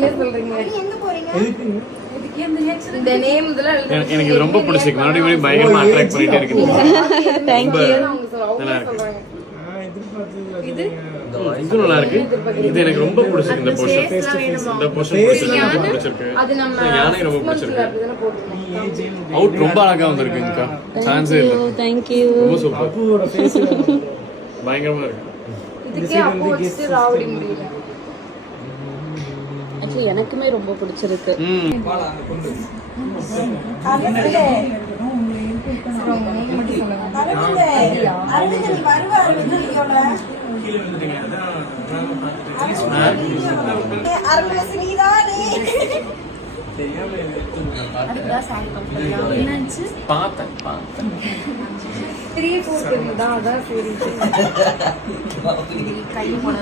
நீங்களே சொல்றீங்க. எங்க போறீங்க? இந்த நேம் இதெல்லாம் எனக்கு இது ரொம்ப பிடிச்சிருக்கு. மறுபடியும் பயங்கரமா அட்ராக்ட் பண்ணிட்டே இருக்கு. Thank you. அவங்க சொல்றாங்க. இது நல்லா இருக்கு. இது எனக்கு ரொம்ப பிடிச்சிருக்கு. இந்த போர்ஷன் பிடிச்சிருக்கு. அது நம்ம யானை ரொம்ப பிடிச்சிருக்கு. அப்படிதானே போட்டுருக்கோம். அவுட் ரொம்ப அழகா வந்திருக்குங்கக்கா. சான்ஸே இல்ல. Thank you. ரொம்ப சூப்பர். பயங்கரமா இருக்கு. இதுக்கே அப்போ வச்சு ராவடி முடியல. Actually எனக்குமே ரொம்ப பிடிச்சிருக்கு. பார்த்தேன் 3-4 இருந்தா அதான் சரி. கை போட